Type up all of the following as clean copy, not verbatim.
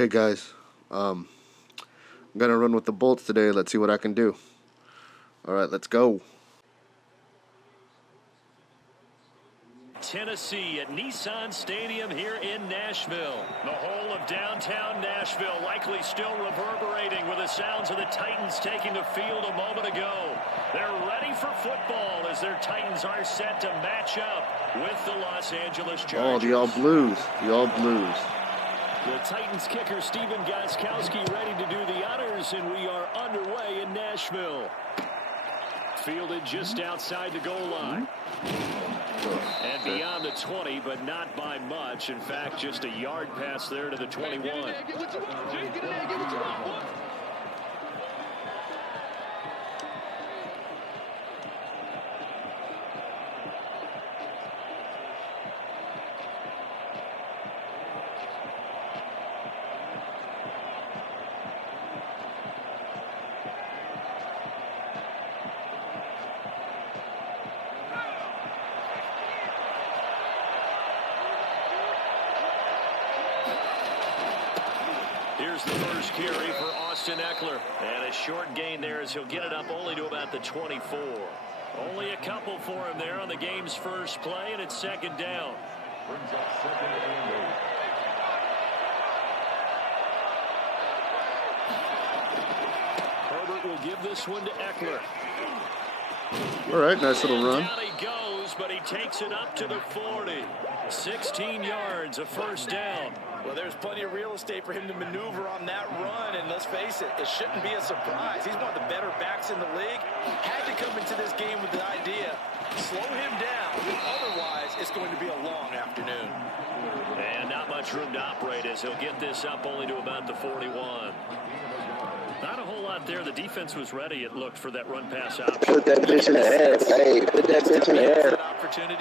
Hey guys, I'm gonna run with the Bolts today. Let's see what I can do. All right, let's go. Tennessee at Nissan Stadium here in Nashville. The whole of downtown Nashville likely still reverberating with the sounds of the Titans taking the field a moment ago. They're ready for football as their Titans are set to match up with the Los Angeles Chargers. Oh, the All Blues. The All Blues. The Titans kicker Stephen Gostkowski ready to do the honors, and we are underway in Nashville. Fielded just outside the goal line. And beyond the 20, but not by much. In fact, just a yard pass there to the 21. Here's the first carry for Austin Ekeler. And a short gain there as he'll get it up only to about the 24. Only a couple for him there on the game's first play, and it's second down. Brings up second and 8. Herbert will give this one to Ekeler. All right, nice little run. Down he goes, but he takes it up to the 40. 16 yards, a first down. Well, there's plenty of real estate for him to maneuver on that run, and let's face it, it shouldn't be a surprise. He's one of the better backs in the league. Had to come into this game with the idea, slow him down. Otherwise, it's going to be a long afternoon. And not much room to operate as he'll get this up only to about the 41. Not a whole lot there. The defense was ready, it looked, for that run-pass option. Put that bitch in the air. Hey, put that bitch in the air.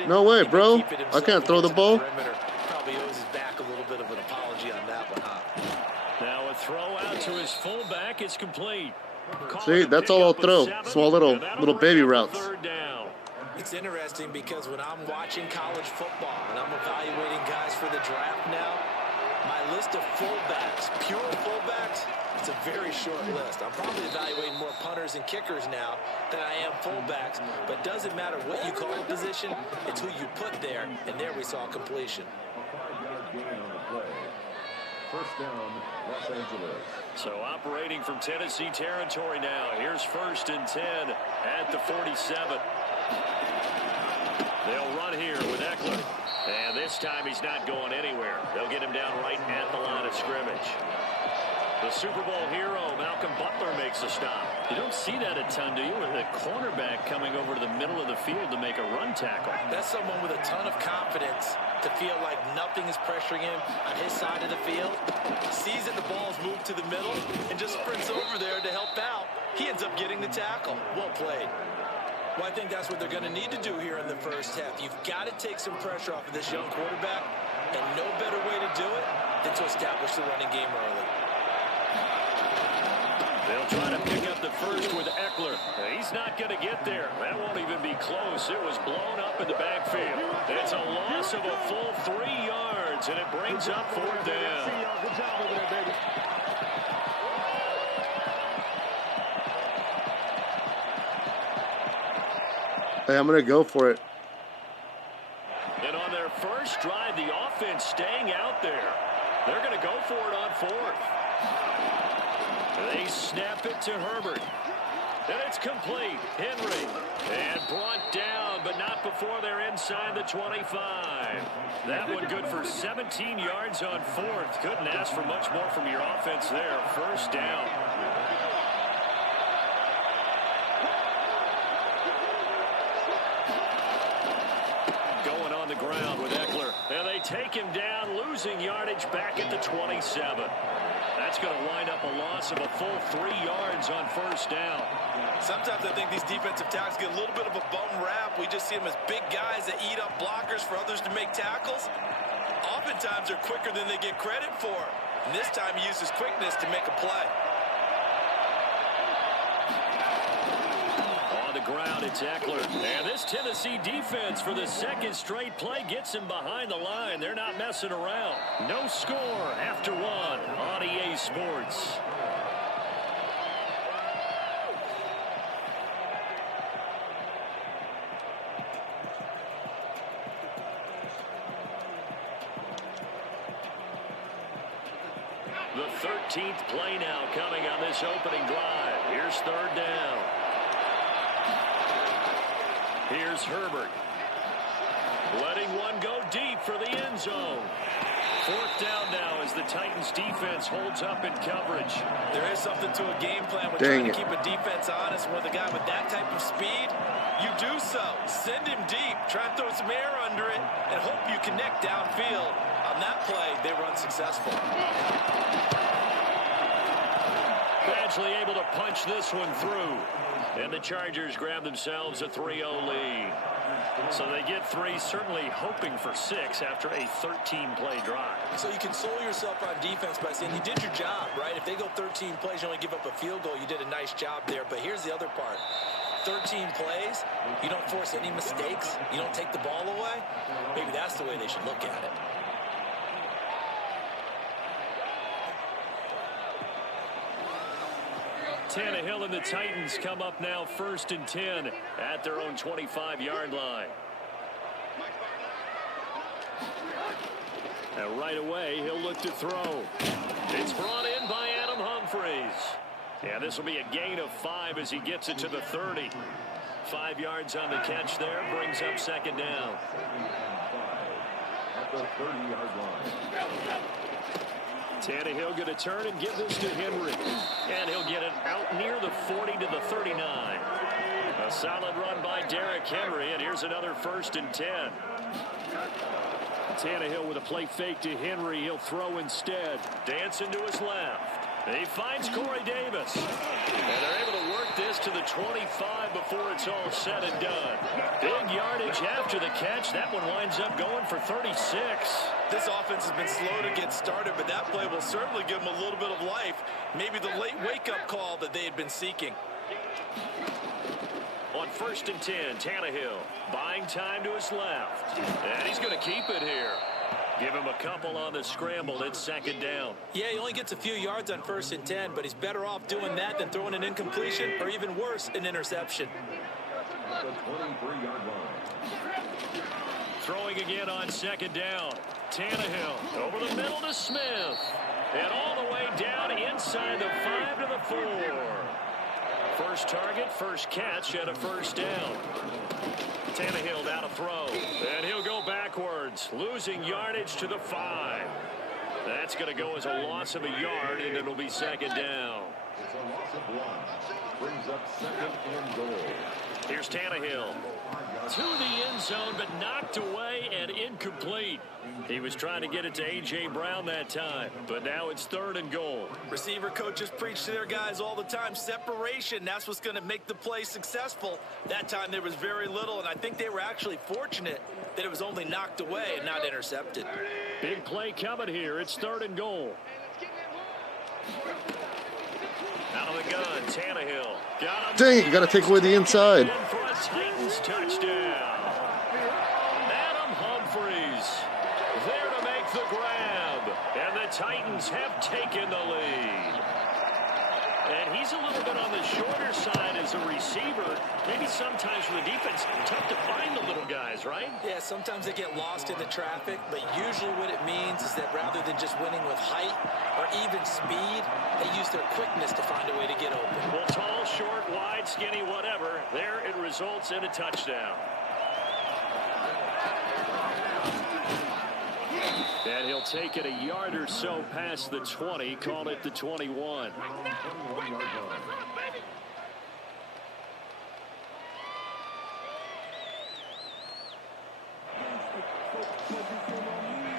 No way, bro. I can't throw the ball. Probably owes his back a little bit of an apology on that one, huh? Now a throw out to his fullback is complete. See, that's all I'll throw. Small little baby routes. It's interesting because when I'm watching college football and I'm evaluating guys for the draft now, my list of fullbacks, pure fullbacks, it's a very short list. I'm probably evaluating more punters and kickers now than I am fullbacks, but doesn't matter what you call a position, it's who you put there, and there we saw completion. First down, Los Angeles. So operating from Tennessee territory now. Here's first and 10 at the 47. They'll run here with Ekeler. And this time he's not going anywhere. They'll get him down right at the line of scrimmage. The Super Bowl hero, Malcolm Butler, makes the stop. You don't see that a ton, do you? With a cornerback coming over to the middle of the field to make a run tackle. That's someone with a ton of confidence to feel like nothing is pressuring him on his side of the field. Sees that the ball's moved to the middle and just sprints over there to help out. He ends up getting the tackle. Well played. Well, I think that's what they're going to need to do here in the first half. You've got to take some pressure off of this young quarterback, and no better way to do it than to establish the running game early. They'll try to pick up the first with Ekeler. He's not going to get there. That won't even be close. It was blown up in the backfield. It's a loss of a full 3 yards, and it brings up fourth down. Good job over there, baby. Hey, I'm going to go for it. And on their first drive, the offense staying out there. They're going to go for it on fourth. They snap it to Herbert. And it's complete. Henry. And brought down, but not before they're inside the 25. That one good for 17 yards on fourth. Couldn't ask for much more from your offense there. First down. Going on the ground with Ekeler. And they take him down, losing yardage back at the 27. That's going to wind up a loss of a full 3 yards on first down. Sometimes I think these defensive tackles get a little bit of a bum rap. We just see them as big guys that eat up blockers for others to make tackles. Oftentimes they're quicker than they get credit for. And this time he uses quickness to make a play. On the ground. It's Eckler. And this Tennessee defense for the second straight play gets him behind the line. They're not messing around. No score after one on EA Sports. The 13th play now coming on this opening drive. Here's third down. Here's Herbert. Letting one go deep for the end zone. Fourth down now as the Titans defense holds up in coverage. There is something to a game plan with trying to keep a defense honest. With a guy with that type of speed, you do so. Send him deep. Try and throw some air under it and hope you connect downfield. On that play, they were unsuccessful. Badgley able to punch this one through. And the Chargers grab themselves a 3-0 lead. So they get three, certainly hoping for six after a 13-play drive. So you console yourself on defense by saying you did your job, right? If they go 13 plays, you only give up a field goal, you did a nice job there. But here's the other part. 13 plays, you don't force any mistakes, you don't take the ball away. Maybe that's the way they should look at it. Tannehill and the Titans come up now 1st and 10 at their own 25-yard line. And right away, he'll look to throw. It's brought in by Adam Humphries. Yeah, this will be a gain of 5 as he gets it to the 30. 5 yards on the catch there, brings up second down. At the 30-yard line. Tannehill going to turn and give this to Henry. And he'll get it out near the 40 to the 39. A solid run by Derrick Henry, and here's another 1st and 10. Tannehill with a play fake to Henry. He'll throw instead. Dancing to his left. He finds Corey Davis. And they're able to work this to the 25 before it's all said and done. Big yardage after the catch. That one winds up going for 36. This offense has been slow to get started, but that play will certainly give them a little bit of life. Maybe the late wake-up call that they had been seeking. On 1st and 10, Tannehill buying time to his left. And he's going to keep it here. Give him a couple on the scramble. It's second down. Yeah, he only gets a few yards on 1st and 10, but he's better off doing that than throwing an incompletion or even worse, an interception. At the 23-yard line. Throwing again on second down. Tannehill over the middle to Smith. And all the way down inside the 5 to the 4. First target, first catch, and a first down. Tannehill down to throw. And he'll go backwards, losing yardage to the 5. That's going to go as a loss of a yard, and it'll be second down. It's a loss of 1. Brings up 2nd and goal. Here's Tannehill. To the end zone, but knocked away and incomplete. He was trying to get it to A.J. Brown that time, but now it's 3rd and goal. Receiver coaches preach to their guys all the time. Separation, that's what's going to make the play successful. That time there was very little, and I think they were actually fortunate that it was only knocked away and not intercepted. Big play coming here. It's 3rd and goal. Out of the gun, Tannehill. Dang, you got to take away the inside. For a Titans touchdown. Adam Humphries there to make the grab. And the Titans have taken the lead. And he's a little bit on the shorter side as a receiver. Maybe sometimes for the defense, tough to find the little guys, right? Yeah, sometimes they get lost in the traffic, but usually what it means is that rather than just winning with height or even speed, they use their quickness to find a way to get open. Well, tall, short, wide, skinny, whatever, there it results in a touchdown. And he'll take it a yard or so past the 20, call it the 21.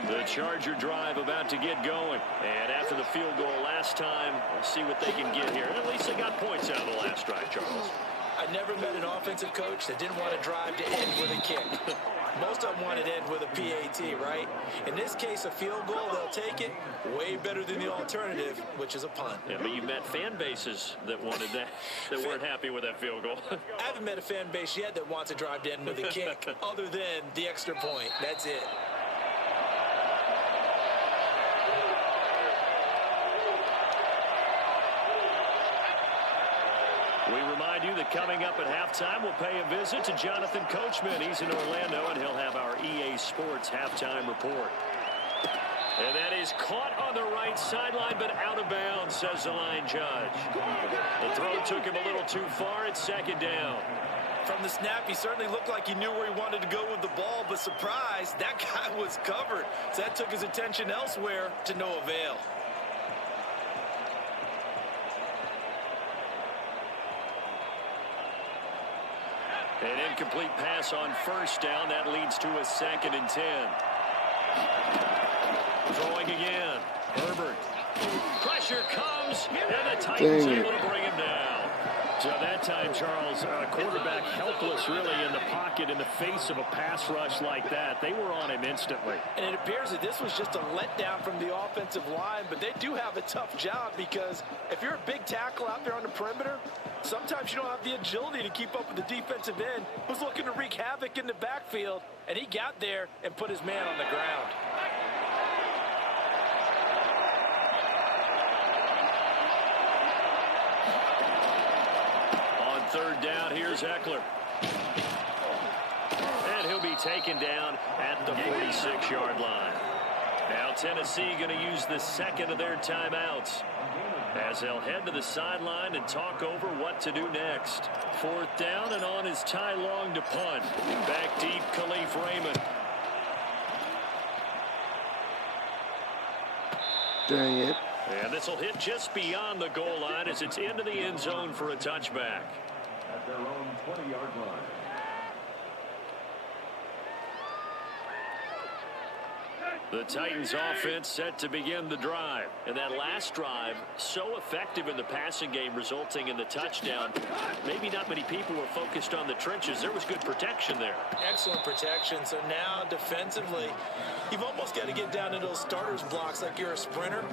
The Charger drive about to get going. And after the field goal last time, we'll see what they can get here. At least they got points out of the last drive, Charles. I I've never met an offensive coach that didn't want to drive to end with a kick. Most of them want to end with a PAT, right? In this case, a field goal, they'll take it way better than the alternative, which is a punt. Yeah, but you met fan bases that wanted that, that weren't happy with that field goal. I haven't met a fan base yet that wants to drive to end with a kick other than the extra point. That's it. We remind you that coming up at halftime, we'll pay a visit to Jonathan Coachman. He's in Orlando, and he'll have our EA Sports halftime report. And that is caught on the right sideline, but out of bounds, says the line judge. The throw took him a little too far. It's second down. From the snap, he certainly looked like he knew where he wanted to go with the ball, but surprise, that guy was covered. So that took his attention elsewhere to no avail. An incomplete pass on first down. That leads to a 2nd and 10. Throwing again. Herbert. Pressure comes, and the Titans able to bring him down. So that time, Charles, quarterback helpless really in the pocket in the face of a pass rush like that. They were on him instantly. And it appears that this was just a letdown from the offensive line, but they do have a tough job because if you're a big tackle out there on the perimeter, sometimes you don't have the agility to keep up with the defensive end who's looking to wreak havoc in the backfield, and he got there and put his man on the ground. On third down, here's Eckler. And he'll be taken down at the 46-yard line. Now Tennessee going to use the second of their timeouts as they'll head to the sideline and talk over what to do next. 4th down, and on is Ty Long to punt. Back deep, Khalif Raymond. Dang it. And this will hit just beyond the goal line as it's into the end zone for a touchback. At their own 20-yard line. The Titans offense set to begin the drive. And that last drive, so effective in the passing game, resulting in the touchdown. Maybe not many people were focused on the trenches. There was good protection there. Excellent protection. So now defensively, you've almost got to get down to those starters blocks like you're a sprinter.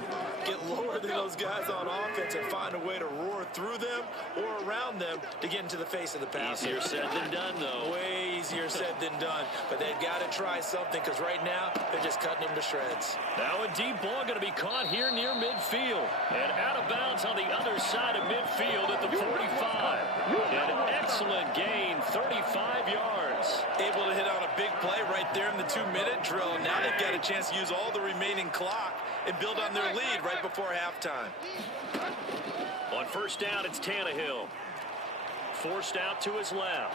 Get lower than those guys on offense and find a way to roar through them or around them to get into the face of the pass. Easier said than done, though. Way easier said than done. But they've got to try something because right now they're just cutting them to shreds. Now a deep ball going to be caught here near midfield. And out of bounds on the other side of midfield at the 45. An excellent gain, 35 yards. Able to hit on a big play right there in the 2-minute drill. And now they've got a chance to use all the remaining clock and build on their lead right before halftime. On first down, it's Tannehill. Forced out to his left.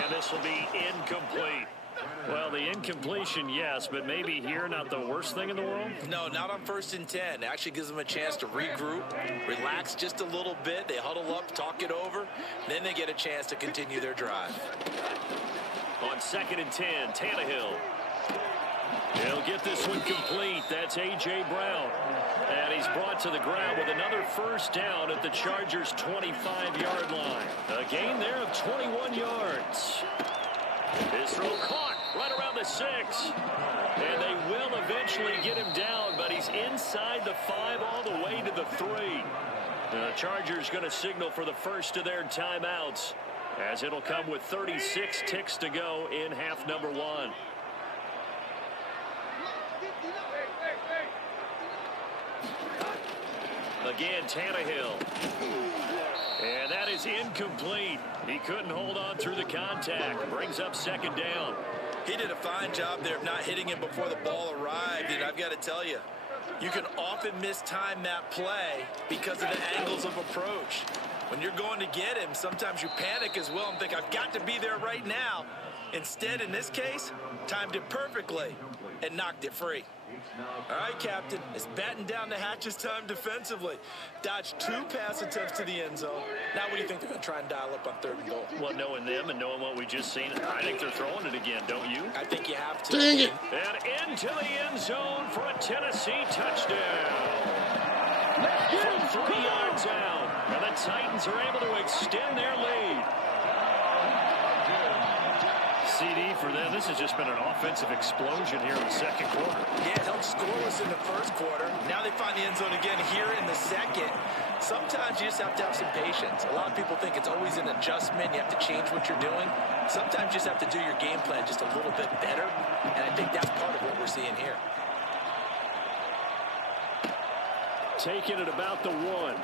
And this will be incomplete. Well, the incompletion, yes, but maybe here not the worst thing in the world? No, not on 1st and 10. It actually gives them a chance to regroup, relax just a little bit. They huddle up, talk it over. Then they get a chance to continue their drive. On 2nd and 10, Tannehill. He'll get this one complete. That's A.J. Brown. And he's brought to the ground with another first down at the Chargers' 25-yard line. A gain there of 21 yards. His throw caught right around the 6. And they will eventually get him down, but he's inside the 5 all the way to the 3. The Chargers going to signal for the first of their timeouts as it'll come with 36 ticks to go in half number 1. Again, Tannehill. And that is incomplete. He couldn't hold on through the contact. Brings up 2nd down. He did a fine job there of not hitting him before the ball arrived. And I've got to tell you, you can often mistime that play because of the angles of approach. When you're going to get him, sometimes you panic as well and think, I've got to be there right now. Instead, in this case, timed it perfectly and knocked it free. All right, Captain, it's batten down the hatches time defensively. Dodged 2 pass attempts to the end zone. Now what do you think they're going to try and dial up on 3rd and goal? Well, knowing them and knowing what we just seen, I think they're throwing it again, don't you? I think you have to. Dang it. And into the end zone for a Tennessee touchdown. From 3 yards out. And the Titans are able to extend their lead. CD for them. This has just been an offensive explosion here in the second quarter. Yeah, it helped scoreless in the first quarter. Now they find the end zone again here in the second. Sometimes you just have to have some patience. A lot of people think it's always an adjustment. You have to change what you're doing. Sometimes you just have to do your game plan just a little bit better. And I think that's part of what we're seeing here. Taking it about the 1.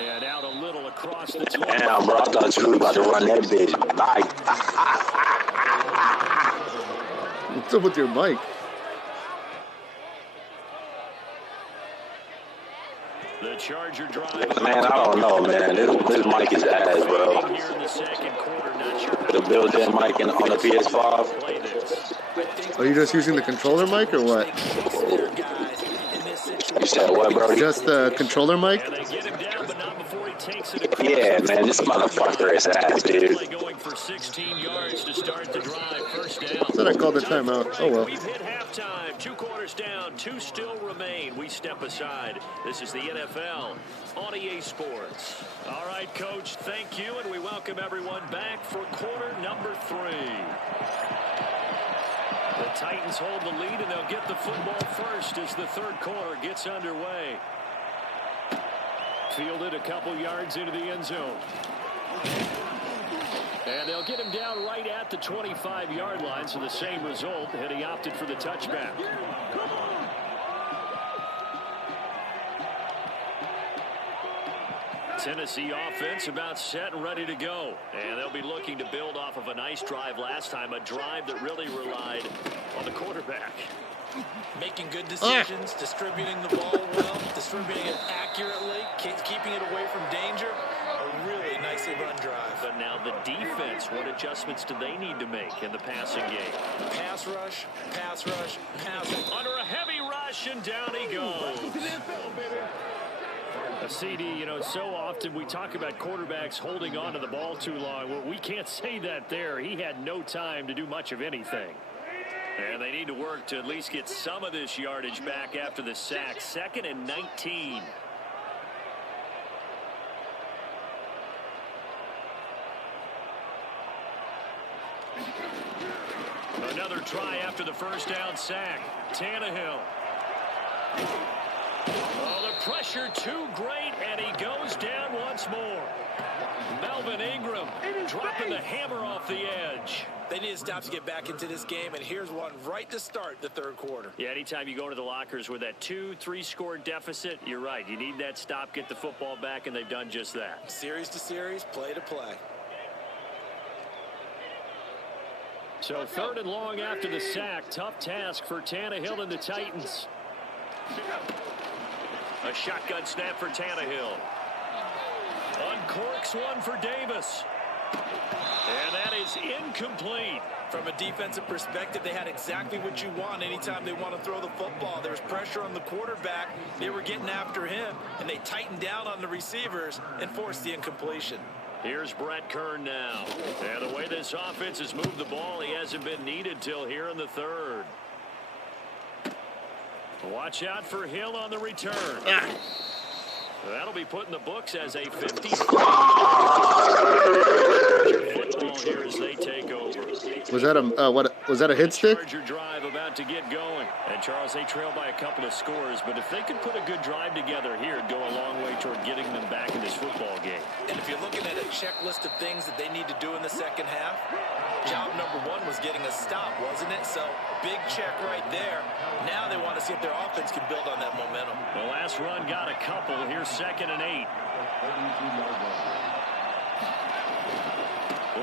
And out a little across the 20. Damn, bro, I thought you were about to run that bitch. Bye. What's up with your mic? The Charger drive. Man, I don't know, man. This mic is ass, bro. Here in the second quarter, not sure The built-in mic on the PS5. play this. Are you just using the controller mic or what? You said what, bro? Just the controller mic? And they get him down, but not before he takes it across. Yeah, man, this motherfucker is ass, dude. Going for 16 yards to start the drive. First down. I thought I called the timeout. Oh well. We've hit halftime. 2 quarters down. 2 still remain. We step aside. This is the NFL on EA Sports. All right, Coach, thank you, and we welcome everyone back for quarter number 3. The Titans hold the lead, and they'll get the football first as the third quarter gets underway. Fielded a couple yards into the end zone. And they'll get him down right at the 25-yard line, so the same result, and he opted for the touchback. Tennessee offense about set and ready to go. And they'll be looking to build off of a nice drive last time, a drive that really relied on the quarterback. Making good decisions, distributing the ball well, distributing it accurately, keeping it away from danger. A really nicely run drive. But now the defense, what adjustments do they need to make in the passing game? Pass rush, pass rush, pass rush. Under a heavy rush, and down he goes. A CD, you know, so often we talk about quarterbacks holding on to the ball too long. Well, we can't say that there. He had no time to do much of anything. And they need to work to at least get some of this yardage back after the sack. 2nd and 19. Another try after the first down sack. Tannehill. Oh, the pressure too great, and he goes down once more. Melvin Ingram dropping the hammer off the edge. They need to stop to get back into this game, and here's one right to start the third quarter. Yeah, anytime you go to the lockers with that 2-3 score deficit, you're right. You need that stop, get the football back, and they've done just that. Series to series, play to play. So 3rd and long after the sack. Tough task for Tannehill and the Titans. A shotgun snap for Tannehill. Uncorks one for Davis. And that is incomplete. From a defensive perspective, they had exactly what you want anytime they want to throw the football. There was pressure on the quarterback. They were getting after him, and they tightened down on the receivers and forced the incompletion. Here's Brett Kern now. And the way this offense has moved the ball, he hasn't been needed till here in the 3rd. Watch out for Hill on the return. That'll be put in the books as a 50 football here as they take over. Was that a was that a hit stick? Charger drive about to get going. And Charles, they trail by a couple of scores, but if they could put a good drive together here, it'd go a long way toward getting them back in this football game. And if you're looking at a checklist of things that they need to do in the second half, job number 1 was getting a stop, wasn't it? So big check right there. Now they want to see if their offense can build on that momentum. The last run got a couple. Here's 2nd and 8.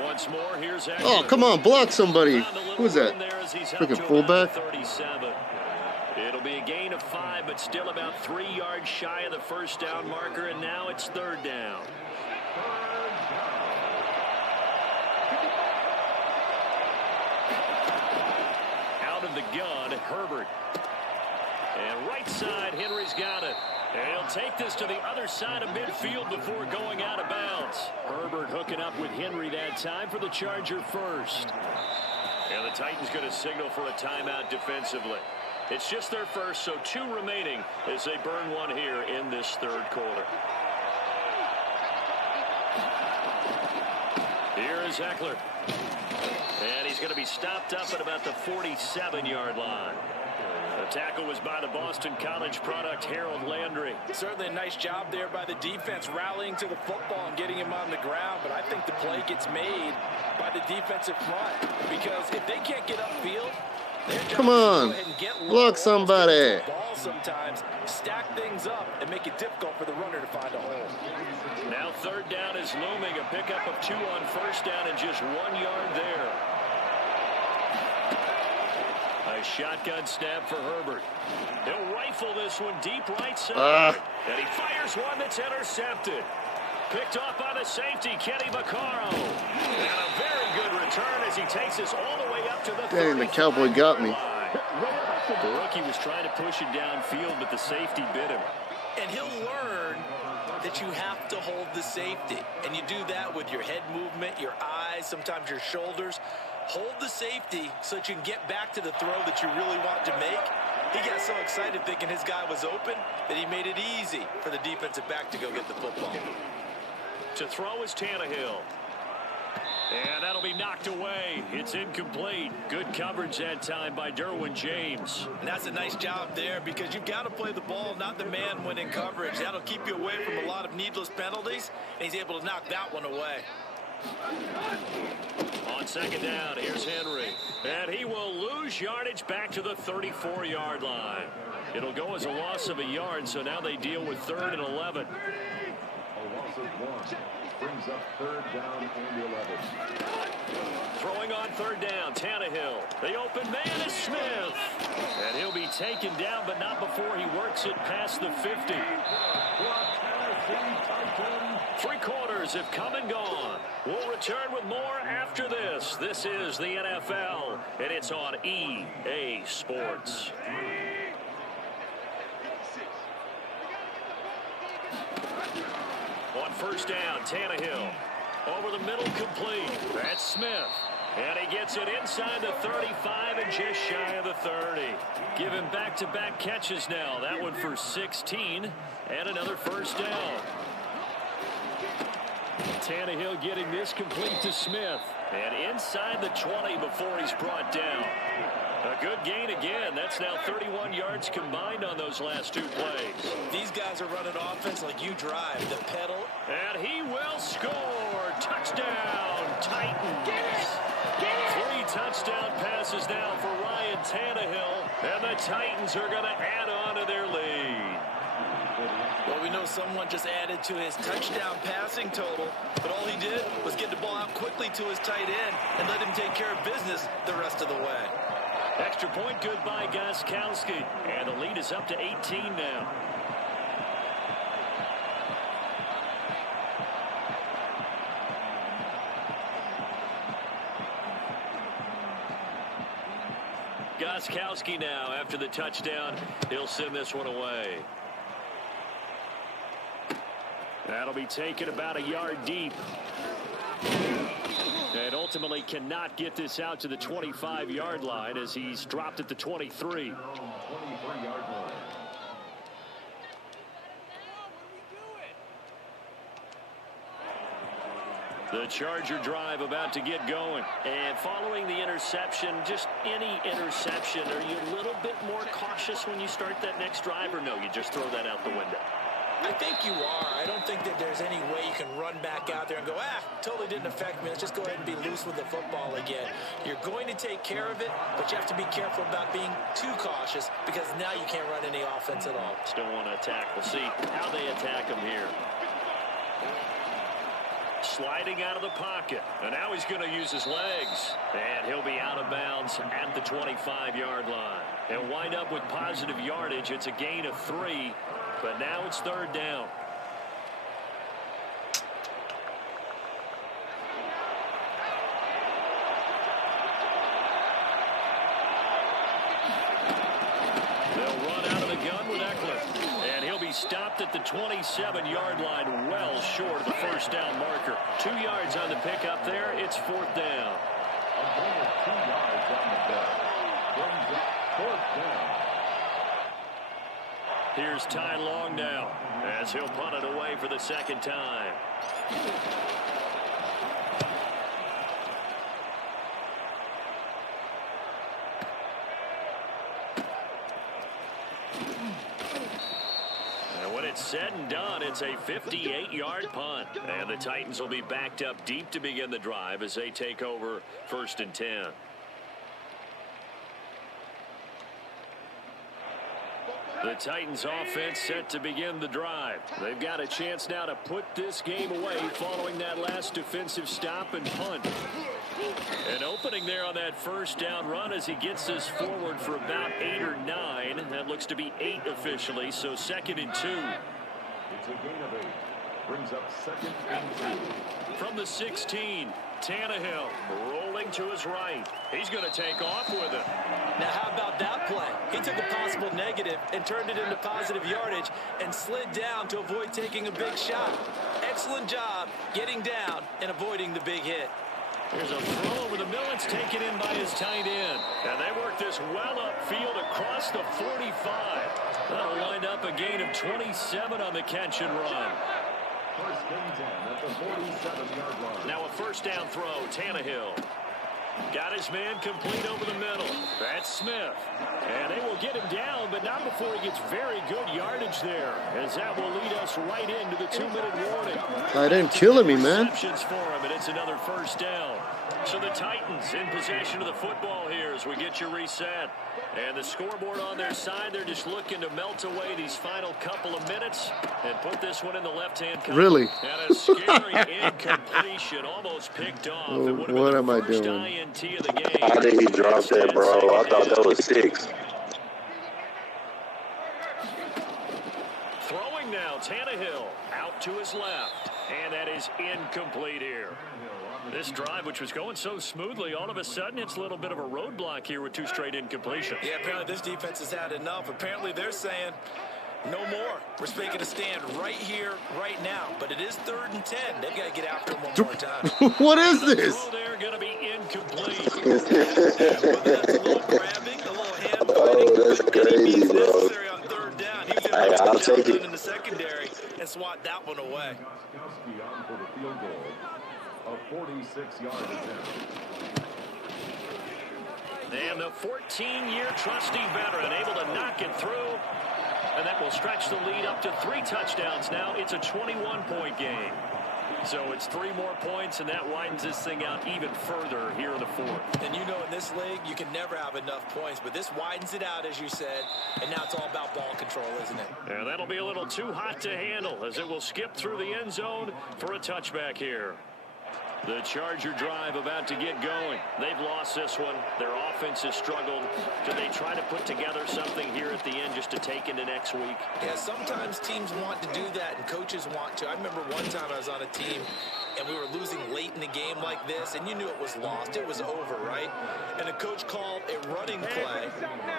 Once more, here's Eckler. Oh, come on, block somebody. Who's that? Freaking fullback? 37. It'll be a gain of 5, but still about 3 yards shy of the first down marker, and now it's 3rd down. Out of the gun, Herbert. And right side, Henry's got it. And he'll take this to the other side of midfield before going out of bounds. Herbert hooking up with Henry that time for the Charger first. And the Titans going to signal for a timeout defensively. It's just their first, so 2 remaining as they burn one here in this third quarter. Here is Eckler. And he's going to be stopped up at about the 47-yard line. The tackle was by the Boston College product, Harold Landry. Certainly a nice job there by the defense rallying to the football and getting him on the ground, but I think the play gets made by the defensive front because if they can't get upfield, come on, block somebody. Sometimes stack things up and make it difficult for the runner to find a hole. Now third down is looming, a pickup of 2 on first down and just 1 yard there. A shotgun snap for Herbert. He'll rifle this one deep right side. And he fires one that's intercepted. Picked off by the safety, Kenny Vaccaro. And a very good return as he takes us all the way up to the Dang, the Cowboy got me. The rookie was trying to push it downfield, but the safety bit him. And he'll learn that you have to hold the safety. And you do that with your head movement, your eyes, sometimes your shoulders. Hold the safety so that you can get back to the throw that you really want to make. He got so excited thinking his guy was open that he made it easy for the defensive back to go get the football. To throw is Tannehill. And that'll be knocked away. It's incomplete. Good coverage that time by Derwin James. And that's a nice job there because you've got to play the ball, not the man when in coverage. That'll keep you away from a lot of needless penalties, and he's able to knock that one away. On second down, here's Henry. And he will lose yardage back to the 34-yard line. It'll go as a loss of a yard, so now they deal with 3rd and 11. A loss of 1 brings up 3rd down and 11. Throwing on 3rd down, Tannehill. The open man is Smith. And he'll be taken down, but not before he works it past the 50. 3 quarters have come and gone. We'll return with more after this. This is the NFL, and it's on EA Sports. On first down, Tannehill. Over the middle, complete. That's Smith. And he gets it inside the 35 and just shy of the 30. Give him back-to-back catches now. That one for 16 and another first down. Tannehill getting this complete to Smith. And inside the 20 before he's brought down. A good gain again. That's now 31 yards combined on those last 2 plays. These guys are running offense like you drive. The pedal. And he will score. Touchdown, Titans. Get it! 3 touchdown passes now for Ryan Tannehill. And the Titans are going to add on to their lead. Well, we know someone just added to his touchdown passing total, but all he did was get the ball out quickly to his tight end and let him take care of business the rest of the way. Extra point good by Gostkowski. And the lead is up to 18 now. Gostkowski now after the touchdown. He'll send this one away. That'll be taken about a yard deep. And ultimately cannot get this out to the 25-yard line as he's dropped at the 23. The Charger drive about to get going. And following the interception, just any interception, are you a little bit more cautious when you start that next drive, or no, you just throw that out the window? I think you are. I don't think that there's any way you can run back out there and go, totally didn't affect me. Let's just go ahead and be loose with the football again. You're going to take care of it, but you have to be careful about being too cautious because now you can't run any offense at all. Still want to attack. We'll see how they attack him here. Sliding out of the pocket. And now he's going to use his legs. And he'll be out of bounds at the 25-yard line. And wind up with positive yardage. It's a gain of 3. But now it's 3rd down. They'll run out of the gun with Eckler. And he'll be stopped at the 27-yard line, well short of the first down marker. 2 yards on the pickup there. It's 4th down. A gain of 2 yards on the play. Brings up 4th down. Here's Ty Long now as he'll punt it away for the second time. And when it's said and done, it's a 58-yard punt. And the Titans will be backed up deep to begin the drive as they take over 1st and 10. The Titans offense set to begin the drive. They've got a chance now to put this game away following that last defensive stop and punt. An opening there on that first down run as he gets this forward for about 8 or 9. That looks to be 8 officially, so 2nd and 2. It's a gain of 8. Brings up 2nd and 2. From the 16, Tannehill rolling to his right. He's going to take off with it. Now, how about that play? He took a possible negative and turned it into positive yardage and slid down to avoid taking a big shot. Excellent job getting down and avoiding the big hit. Here's a throw over the middle. It's taken in by his tight end. And they work this well upfield across the 45. That'll wind up a gain of 27 on the catch and run. First and 10 at the 47-yard line. Now a first down throw, Tannehill. Got his man complete over the middle. That's Smith. And they will get him down, but not before he gets very good yardage there, as that will lead us right into the 2-minute warning. Tight end killing me, man. Receptions for him, and it's another first down. So the Titans in possession of the football here as we get you reset. And the scoreboard on their side, they're just looking to melt away these final couple of minutes and put this one in the left-hand column. Really? And a scary incompletion, almost picked off. It would have What been am the I first doing? INT of the game. How did he drop that, bro? I thought that was 6. Throwing now, Tannehill out to his left. And that is incomplete here. This drive, which was going so smoothly, all of a sudden it's a little bit of a roadblock here with 2 straight incompletions. Yeah, apparently this defense has had enough. Apparently they're saying no more. We're making a stand right here, right now. But it is 3rd and 10. They've got to get after him one more time. What is this? Throw there going to be incomplete. Whether that's a little grabbing, a little hand fighting, Oh, that's crazy, bro. necessary on 3rd down. He was Hey, able to I'll get take down it. in the secondary and swat that one away. Gostkowski on for the field goal. A 46-yard attempt. And the 14-year trusty veteran able to knock it through. And that will stretch the lead up to 3 touchdowns now. It's a 21-point game. So it's 3 more points, and that widens this thing out even further here in the 4th. And you know, in this league, you can never have enough points. But this widens it out, as you said. And now it's all about ball control, isn't it? And that'll be a little too hot to handle as it will skip through the end zone for a touchback here. The Charger drive about to get going. They've lost this one. Their offense has struggled. Do they try to put together something here at the end just to take into next week? Yeah, sometimes teams want to do that and coaches want to. I remember one time I was on a team and we were losing late in the game like this, and you knew it was lost. It was over, right? And the coach called a running play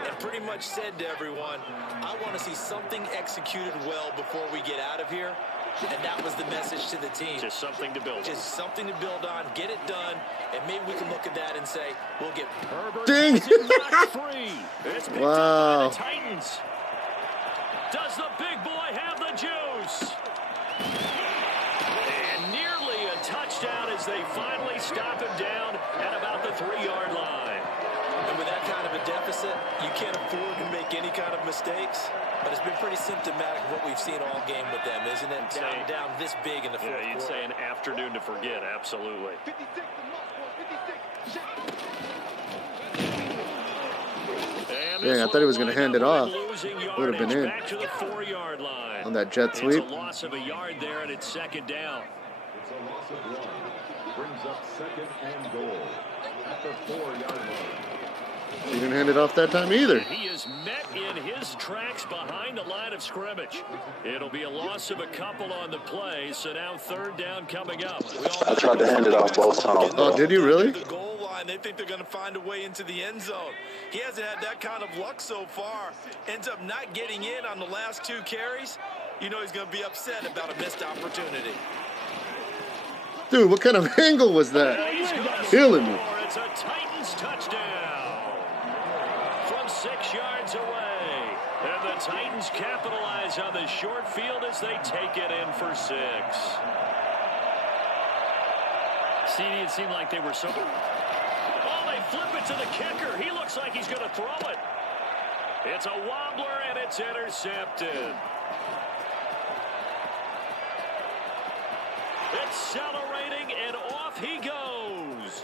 and pretty much said to everyone, I want to see something executed well before we get out of here. And that was the message to the team. Just something to build on. Just something to build on, get it done, and maybe we can look at that and say, we'll get Herbert Ding. has it knocked free. It's picked up by Wow. the Titans. Does the big boy have the juice? And nearly a touchdown as they finally stop him down at about the 3-yard line. And with that kind of a deficit, you can't afford to make any kind of mistakes. But it's been pretty symptomatic of what we've seen all game with them, isn't it? Down this big in the fourth Yeah, you'd quarter. say an afternoon to forget, absolutely. And Dang, I thought he was going to hand it off. Would have been in. Back to the 4-yard line. On that jet It's sweep. a loss of a yard there, and it's 2nd down. It's a loss of 1. Brings up 2nd and goal at the 4-yard line. He didn't hand it off that time either. He is met in his tracks behind the line of scrimmage. It'll be a loss of a couple on the play, so now 3rd down coming up. I tried to hand it off both times. Oh, did you really? The goal line, they think they're going to find a way into the end zone. He hasn't had that kind of luck so far. Ends up not getting in on the last 2 carries. You know he's going to be upset about a missed opportunity. Dude, what kind of angle was that? He's gonna Killing me. score. It's a Titans touchdown from 6 yards away. And the Titans capitalize on the short field as they take it in for 6. CD, it seemed like they were so... Oh, they flip it to the kicker. He looks like he's going to throw it. It's a wobbler, and it's intercepted. Accelerating, and off he goes.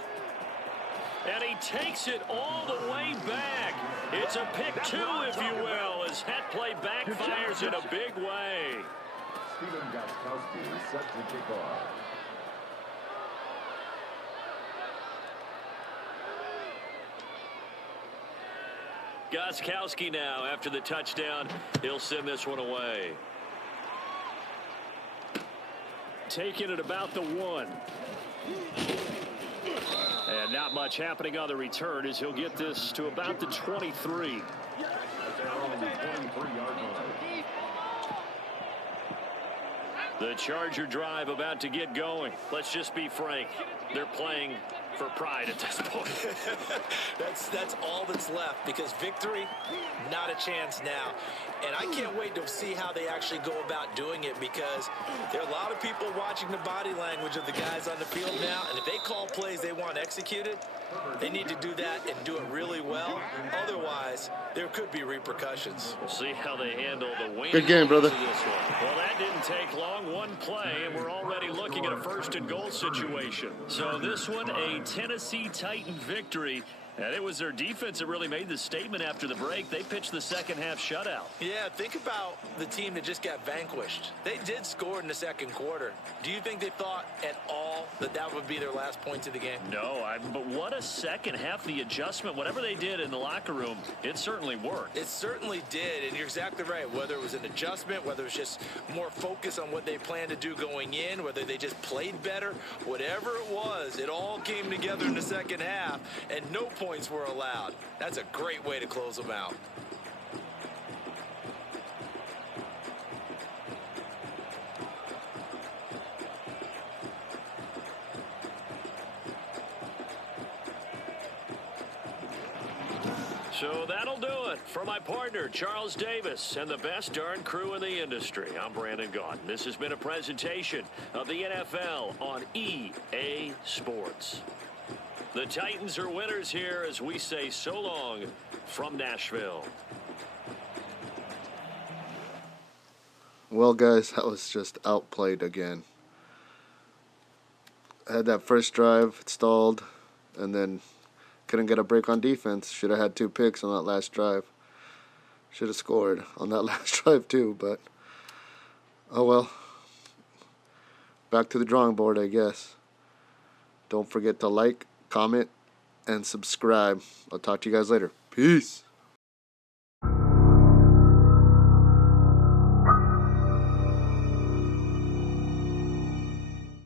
And he takes it all the way back. It's a pick 2, if you will, as that play backfires in a big way. Stephen Gostkowski set to kick off. Gostkowski now, after the touchdown, he'll send this one away. Taking it about the 1. And not much happening on the return as he'll get this to about the 23. The Charger drive about to get going. Let's just be frank. They're playing for pride at this point. That's all that's left, because victory, not a chance now. And I can't wait to see how they actually go about doing it, because there are a lot of people watching the body language of the guys on the field now, and if they call plays they want executed, they need to do that and do it really well. Otherwise, there could be repercussions. We'll see how they handle the win. Good game, brother. Well, that didn't take long. One play, and we're already looking at a 1st and goal situation. So this one, a Tennessee Titan victory. And it was their defense that really made the statement after the break. They pitched the second half shutout. Yeah, think about the team that just got vanquished. They did score in the second quarter. Do you think they thought at all that that would be their last points of the game? No, but what a second half. The adjustment, whatever they did in the locker room, it certainly worked. It certainly did, and you're exactly right. Whether it was an adjustment, whether it was just more focus on what they planned to do going in, whether they just played better, whatever it was, it all came together in the second half, and no points were allowed. That's a great way to close them out. So that'll do it for my partner, Charles Davis, and the best darn crew in the industry. I'm Brandon Gaudin. This has been a presentation of the NFL on EA Sports. The Titans are winners here as we say so long from Nashville. Well, guys, I was just outplayed again. I had that first drive, it stalled, and then couldn't get a break on defense. Should have had 2 picks on that last drive. Should have scored on that last drive too, but oh well. Back to the drawing board, I guess. Don't forget to like, comment, and subscribe. I'll talk to you guys later. Peace.